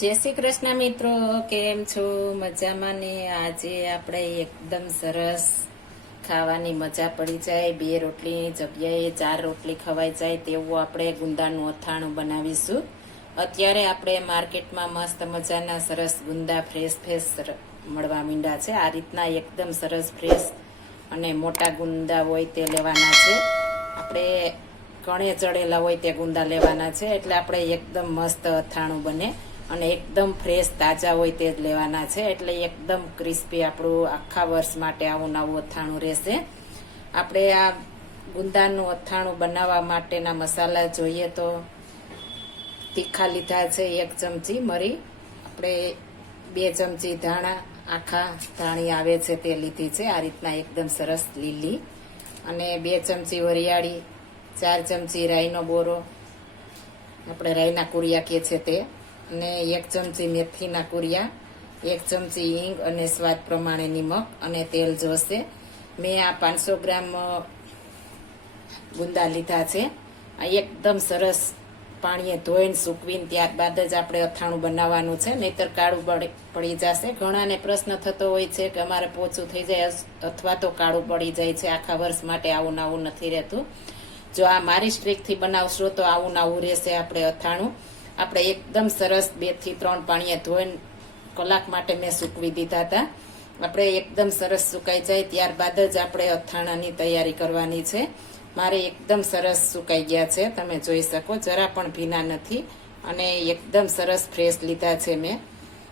જય શ્રી કૃષ્ણ મિત્રો, કેમ છો? મજામાં ને? આજે આપણે એકદમ સરસ ખાવાની મજા પડી જાય. બે રોટલીની જગ્યાએ ચાર રોટલી ખવાઈ જાય તેવું આપણે ગુંદાનું અથાણું બનાવીશું. અત્યારે આપણે માર્કેટમાં મસ્ત મજાના સરસ ગુંદા ફ્રેશ ફ્રેશ મળવા માંડ્યા છે. આ રીતના એકદમ સરસ ફ્રેશ અને મોટા ગુંદા હોય તે લેવાના છે. આપણે કણે ચડેલા હોય તે ગુંદા લેવાના છે. એટલે આપણે એકદમ મસ્ત અથાણું બને. અને એકદમ ફ્રેશ તાજા હોય તે જ લેવાના છે. એટલે એકદમ ક્રિસ્પી આપણું આખા વર્ષ માટે આવું નવું અથાણું રહેશે. આપણે આ ગુંદાનું અથાણું બનાવવા માટેના મસાલા જોઈએ તો તીખા લીધા છે એક ચમચી મરી. આપણે બે ચમચી ધાણા, આખા ધાણી આવે છે તે લીધી છે. આ રીતના એકદમ સરસ લીલી. અને બે ચમચી વરિયાળી, ચાર ચમચી રાઈનો બોરો. આપણે રાઈના કુરિયા કહે છે તે. અને એક ચમચી મેથીના કુરિયા, એક ચમચી હિંગ અને સ્વાદ પ્રમાણે નિમક અને તેલ જોશે. મેં આ પાંચસો ગ્રામ ગુંદા લીધા છે. આ એકદમ સરસ પાણીએ ધોઈને સૂકવીને ત્યારબાદ જ આપણે અથાણું બનાવવાનું છે, નહીતર કાળું પડી પડી જશે. ઘણાને પ્રશ્ન થતો હોય છે કે અમારે પોચું થઈ જાય અથવા તો કાળું પડી જાય છે. આખા વર્ષ માટે આવું આવું નથી રહેતું. જો આ મારી સ્ટ્રીકથી બનાવશો તો આવું આવું રહેશે આપણે અથાણું. આપણે એકદમ સરસ બેથી ત્રણ પાણીએ ધોઈને કલાક માટે મેં સૂકવી દીધા હતા. આપણે એકદમ સરસ સુકાઈ જાય ત્યારબાદ જ આપણે અથાણાની તૈયારી કરવાની છે. મારે એકદમ સરસ સુકાઈ ગયા છે, તમે જોઈ શકો, જરા પણ ભીના નથી અને એકદમ સરસ ફ્રેશ લીધા છે મેં.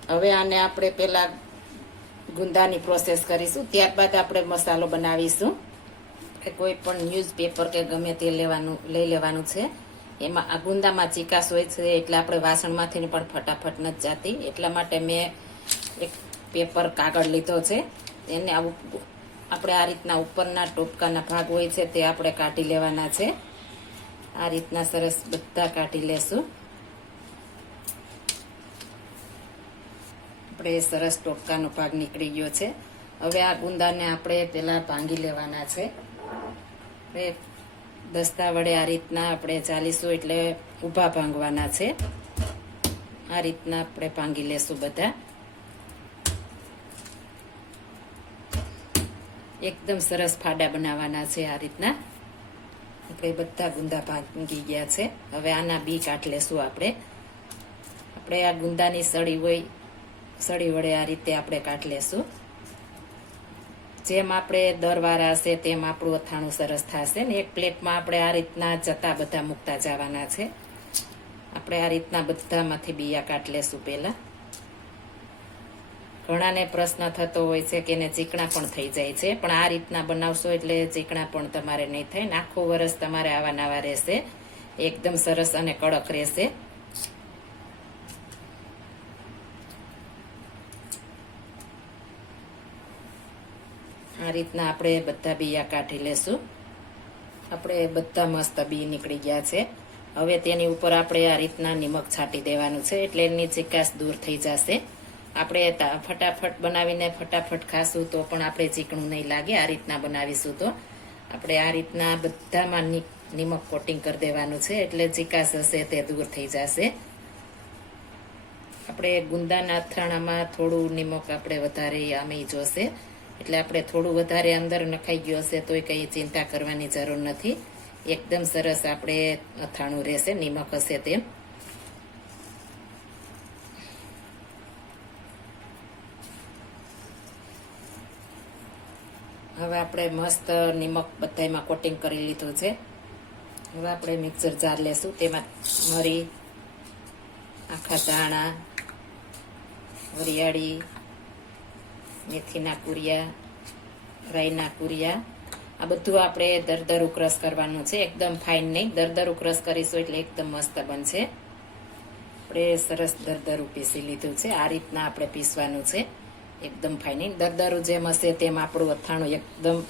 હવે આને આપણે પેલા ગુંદાની પ્રોસેસ કરીશું, ત્યારબાદ આપણે મસાલો બનાવીશું. કોઈ પણ ન્યૂઝપેપર કે ગમે તે લેવાનું, લઈ લેવાનું છે. એમાં આ ગુંદામાં ચીકાશ હોય છે એટલે આપણે વાસણમાંથી પણ ફટાફટ નથી જાતી. એટલા માટે મેં એક પેપર કાગળ લીધો છે. એને આવું આપણે આ રીતના ઉપરના ટોપકાના ભાગ હોય છે તે આપણે કાઢી લેવાના છે. આ રીતના સરસ બધા કાઢી લેશું. આપણે સરસ ટોપકાનો ભાગ નીકળી ગયો છે. હવે આ ગુંદાને આપણે પેલા ભાંગી લેવાના છે. દસ્તા વડે આ રીતના આપણે ચાલીશું એટલે ઊભા ભાંગવાના છે. આ રીતના આપણે ભાંગી લેશું બધા. એકદમ સરસ ફાડા બનાવવાના છે આ રીતના. આપણે બધા ગુંદા ભાંગી ગયા છે. હવે આના બી કાઢ લેશું આપણે. આપણે આ ગુંદાની સળી હોય, સળી વડે આ રીતે આપણે કાઢ લેશું. જેમ આપણે દરવારા હશે તેમ આપણું અથાણું સરસ થશે ને એક પ્લેટમાં આપણે આ રીતના જતા બધા મૂકતા જવાના છે. આપણે આ રીતના બધામાંથી બિયા કાઢ લેશું પહેલા. ઘણાને પ્રશ્ન થતો હોય છે કે એને ચીકણા પણ થઈ જાય છે, પણ આ રીતના બનાવશો એટલે ચીકણા પણ તમારે નહીં થાય ને આખું વરસ તમારે આવા નવા રહેશે, એકદમ સરસ અને કડક રહેશે. આ રીતના આપણે બધા બીયા કાઢી લેશું. આપણે બધા મસ્ત બી નીકળી ગયા છે. હવે તેની ઉપર આપણે આ રીતના નિમક છાંટી દેવાનું છે એટલે એની ચીકાશ દૂર થઈ જશે. આપણે ફટાફટ બનાવીને ફટાફટ ખાશું તો પણ આપણે ચીકણું નહીં લાગે, આ રીતના બનાવીશું તો. આપણે આ રીતના બધામાં નિમક કોટિંગ કરી દેવાનું છે એટલે ચીકાશ હશે તે દૂર થઈ જશે. આપણે ગુંદાના અથાણામાં થોડું નિમક આપણે વધારે આમે જોશે. એટલે આપણે થોડું વધારે અંદર નખાઈ ગયું હશે તોય કંઈ ચિંતા કરવાની જરૂર નથી. એકદમ સરસ આપણે અથાણું રહેશે, નિમક હશે તેમ હવે આપણે મસ્ત નિમક બધામાં કોટિંગ કરી લીધું છે. હવે આપણે મિક્સર જાર લેશું, તેમાં મરી, આખા ધાણા, વરિયાળી મેથીના કુરિયા રાઈના કુરિયા. આ બધું આપણે દરદર ઉકરસ કરવાનું છે. એકદમ ફાઇન નહીં. દરદર ઉકરસ કરીશું એટલે એકદમ મસ્ત બનશે. આપણે સરસ દરદરું પીસી લીધું છે. આ રીતના આપણે પીસવાનું છે. એકદમ ફાઇન નહીં. દરદરું જેમ હશે તેમ આપણું અથાણું એકદમ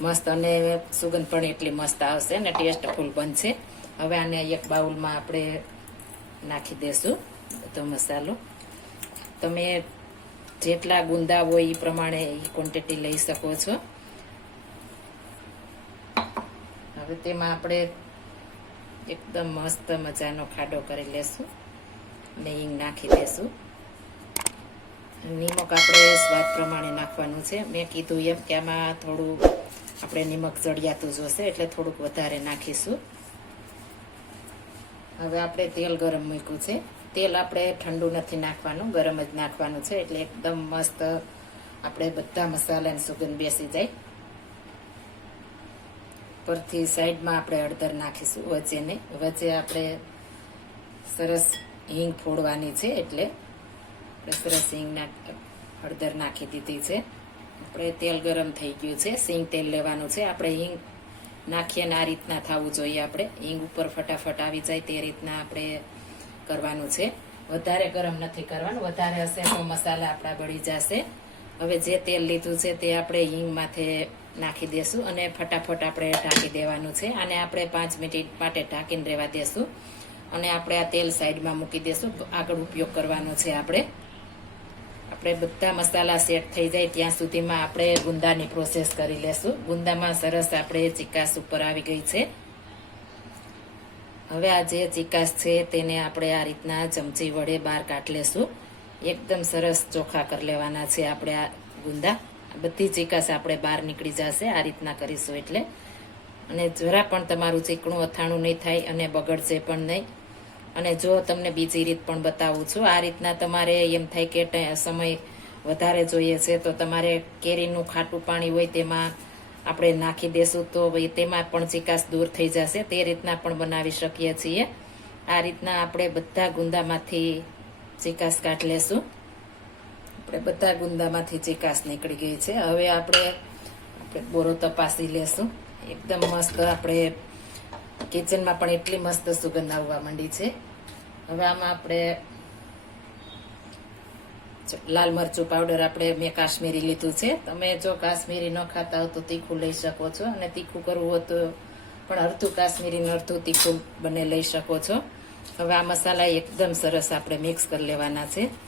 મસ્ત અને સુગંધ પણ એટલી મસ્ત આવશે અને ટેસ્ટફુલ બનશે. હવે આને એક બાઉલમાં આપણે નાખી દેશું. બધો મસાલો. તમે જેટલા ગુંદા હોય એ પ્રમાણે એ ક્વોન્ટિટી લઈ શકો છો. હવે તેમાં આપણે એકદમ મસ્ત મજાનો ખાડો કરી લેશું અને હિંગ નાખી દેશું. નિમક આપણે સ્વાદ પ્રમાણે નાખવાનું છે. મેં કીધું એમ કે આમાં થોડું આપણે નિમક ચડિયાતું જોશે એટલે થોડુંક વધારે નાખીશું. હવે આપણે તેલ ગરમ મૂક્યું છે. તેલ આપણે ઠંડુ નથી નાખવાનું, ગરમ જ નાખવાનું છે, એટલે એકદમ મસ્ત આપણે બધા મસાલાની સુગંધ બેસી જાય. પરથી સાઈડમાં આપણે હળદર નાખીશું વચ્ચે નહીં વચ્ચે આપણે સરસ હિંગ ફોડવાની છે, એટલે સરસ હિંગ હળદર નાખી દીધી છે. આપણે તેલ ગરમ થઈ ગયું છે, સિંગ તેલ લેવાનું છે. આપણે હિંગ નાખીએ ને આ રીતના થવું જોઈએ આપણે. હિંગ ઉપર ફટાફટ આવી જાય, તે રીતના આપણે કરવાનું છે. વધારે ગરમ નથી કરવાનું. વધારે હશે તો મસાલા આપણા બળી જશે. હવે જે તેલ લીધું છે તે આપણે હિંગ માથે નાખી દેશું અને ફટાફટ આપણે ઢાંકી દેવાનું છે. અને આપણે પાંચ મિનિટ માટે ઢાંકીને રહેવા દેશું. અને આપણે આ તેલ સાઈડમાં મૂકી દેશું. આગળ ઉપયોગ કરવાનો છે આપણે. આપણે બધા મસાલા સેટ થઈ જાય ત્યાં સુધીમાં આપણે ગુંદાની પ્રોસેસ કરી લેશું. ગુંદામાં સરસ આપણે ચિકાસ ઉપર આવી ગઈ છે. હવે આ જે ચિકાસ છે તેને આપણે આ રીતના ચમચી વડે બહાર કાઢ લેશું. એકદમ સરસ ચોખા કરી લેવાના છે આપણે આ ગુંદા. બધી ચિકાસ આપણે બહાર નીકળી જશે આ રીતના કરીશું એટલે. અને જરા પણ તમારું ચીકણું અથાણું નહીં થાય અને બગડશે પણ નહીં. અને જો તમને બીજી રીત પણ બતાવું છું, આ રીતના તમારે એમ થાય કે સમય વધારે જોઈએ છે, તો તમારે કેરીનું ખાટું પાણી હોય તેમાં આપણે નાખી દેશું તો ભાઈ તેમાં પણ ચિકાસ દૂર થઈ જશે. તે રીતના પણ બનાવી શકીએ છીએ. આ રીતના આપણે બધા ગુંદામાંથી ચિકાસ કાઢ લેશું. આપણે બધા ગુંદામાંથી ચિકાસ નીકળી ગઈ છે. હવે આપણે આપણે બોરો તપાસી લેશું. એકદમ મસ્ત આપણે કિચનમાં પણ એટલી મસ્ત સુગંધ આવવા માંડી છે. હવે આમાં આપણે લાલ મરચું પાવડર આપણે મેં કાશ્મીરી લીધું છે. તમે જો કાશ્મીરી ન ખાતા હો તો તીખું લઈ શકો છો. અને તીખું કરવું હોય તો પણ અડધું કાશ્મીરી અડધું તીખું બને લઈ શકો છો. હવે આ મસાલા એકદમ સરસ આપણે મિક્સ કરી લેવાના છે.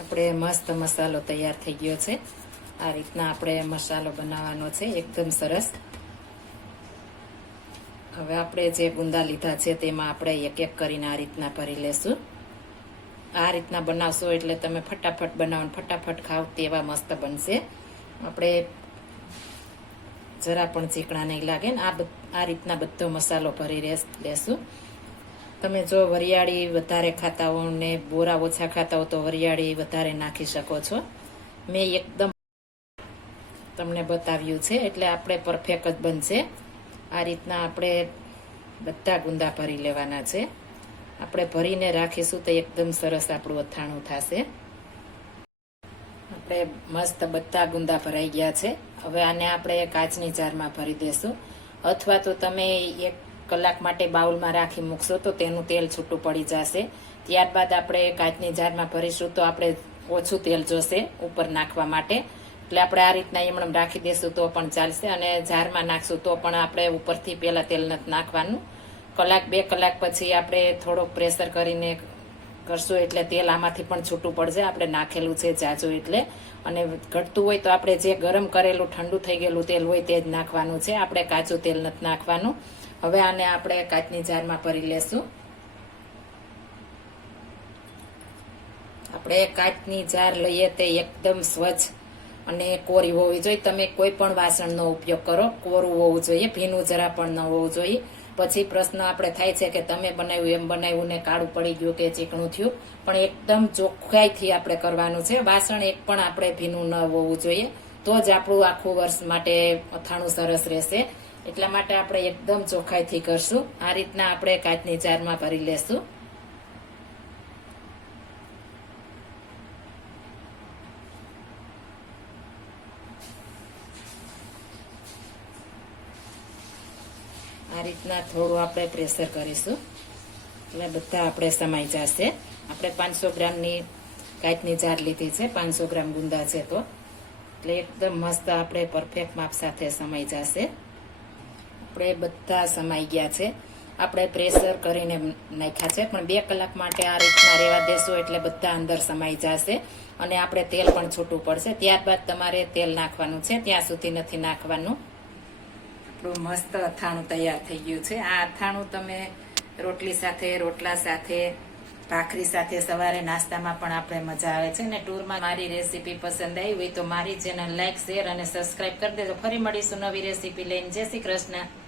આપણે મસ્ત મસાલો તૈયાર થઈ ગયો છે. આ રીતના આપણે મસાલો બનાવવાનો છે, એકદમ સરસ. હવે આપણે જે ગુંદા લીધા છે, તેમાં આપણે એક એક કરીને આ રીતના ભરી લેશું. આ રીતના બનાવશો એટલે તમે ફટાફટ બનાવો ફટાફટ ખાવ તેવા મસ્ત બનશે. આપણે જરા પણ ચીકણા નહીં લાગે ને, આ આ રીતના બધો મસાલો ભરી લેશું. તમે જો વરિયાળી વધારે ખાતા હો ને, બોરા ઓછા ખાતા હો તો વરિયાળી વધારે નાખી શકો છો. મેં એકદમ તમને બતાવ્યું છે, એટલે આપણે પરફેક્ટ જ બનશે. આ રીતના આપણે બધા ગુંદા ભરી લેવાના છે. આપણે ભરીને રાખીશું તો એકદમ સરસ આપણું અથાણું થશે. આપણે મસ્ત બધા ગુંદા ભરાઈ ગયા છે. હવે આને આપણે કાચની જારમાં ભરી દેશું. અથવા તો તમે એક કલાક માટે બાઉલમાં રાખી મૂકશો તો તેનું તેલ છૂટું પડી જશે. ત્યારબાદ આપણે કાચની જારમાં ભરીશું તો આપણે ઓછું તેલ જોશે ઉપર નાખવા માટે. એટલે આપણે આ રીતના એમણે રાખી દઈશું તો પણ ચાલશે અને જારમાં નાખશું તો પણ આપણે ઉપરથી પહેલાં તેલ નથી નાખવાનું. કલાક, બે કલાક પછી આપણે થોડોક પ્રેશર કરીને કરશું એટલે તેલ આમાંથી પણ છૂટું પડશે. આપણે નાખેલું છે જાજુ એટલે. અને ઘટતું હોય તો આપણે જે ગરમ કરેલું ઠંડુ થઈ ગયેલું તેલ હોય તે જ નાખવાનું છે. આપણે કાચું તેલ નથી નાખવાનું. હવે આને આપણે કાચની જારમાં ભરી લેશું. આપણે કાચની જાર લઈએ તે એકદમ સ્વચ્છ અને કોરી હોવી જોઈએ. તમે કોઈ પણ વાસણનો ઉપયોગ કરો. કોરું હોવું જોઈએ. ભીનું જરા પણ ન હોવું જોઈએ. પછી પ્રશ્ન આપણે થાય છે કે તમે બનાવ્યું એમ બનાવ્યું ને કાળું પડી ગયું કે ચીકણું થયું. પણ એકદમ ચોખ્ખાઈથી આપણે કરવાનું છે. વાસણ એક પણ આપણે ભીનું ન હોવું જોઈએ. તો જ આપણું આખું વર્ષ માટે અથાણું સરસ રહેશે. એટલા માટે આપણે એકદમ ચોખ્ખાઈથી કરશું. આ રીતના આપણે કાચની જારમાં ભરી લેશું. રીતના થોડું આપણે પ્રેશર કરીશું. એટલે બધા આપણે સમાઈ જશે. આપણે પાંચસો ગ્રામની કાચની જાર લીધી છે. પાંચસો ગ્રામ ગુંદા છે તો. એટલે એકદમ મસ્ત આપણે પરફેક્ટ માપ સાથે સમાઈ જશે. આપણે બધા સમાઈ ગયા છે. આપણે પ્રેશર કરીને નાખ્યા છે. પણ બે કલાક માટે આ રીતના રહેવા દેશું એટલે બધા અંદર સમાઈ જશે. અને આપણે તેલ પણ છૂટું પડશે. ત્યારબાદ તમારે તેલ નાખવાનું છે. ત્યાં સુધી નથી નાખવાનું. આપણું મસ્ત અથાણું તૈયાર થઈ ગયું છે. આ અથાણું તમે રોટલી સાથે, રોટલા સાથે, ભાખરી સાથે સવારે નાસ્તામાં પણ આપણે મજા આવે છે ને ટૂરમાં મારી રેસીપી પસંદ આવી હોય તો મારી ચેનલ લાઈક, શેર અને સબસ્ક્રાઇબ કરી દેજો. ફરી મળીશું નવી રેસીપી લઈને. જય શ્રી કૃષ્ણ.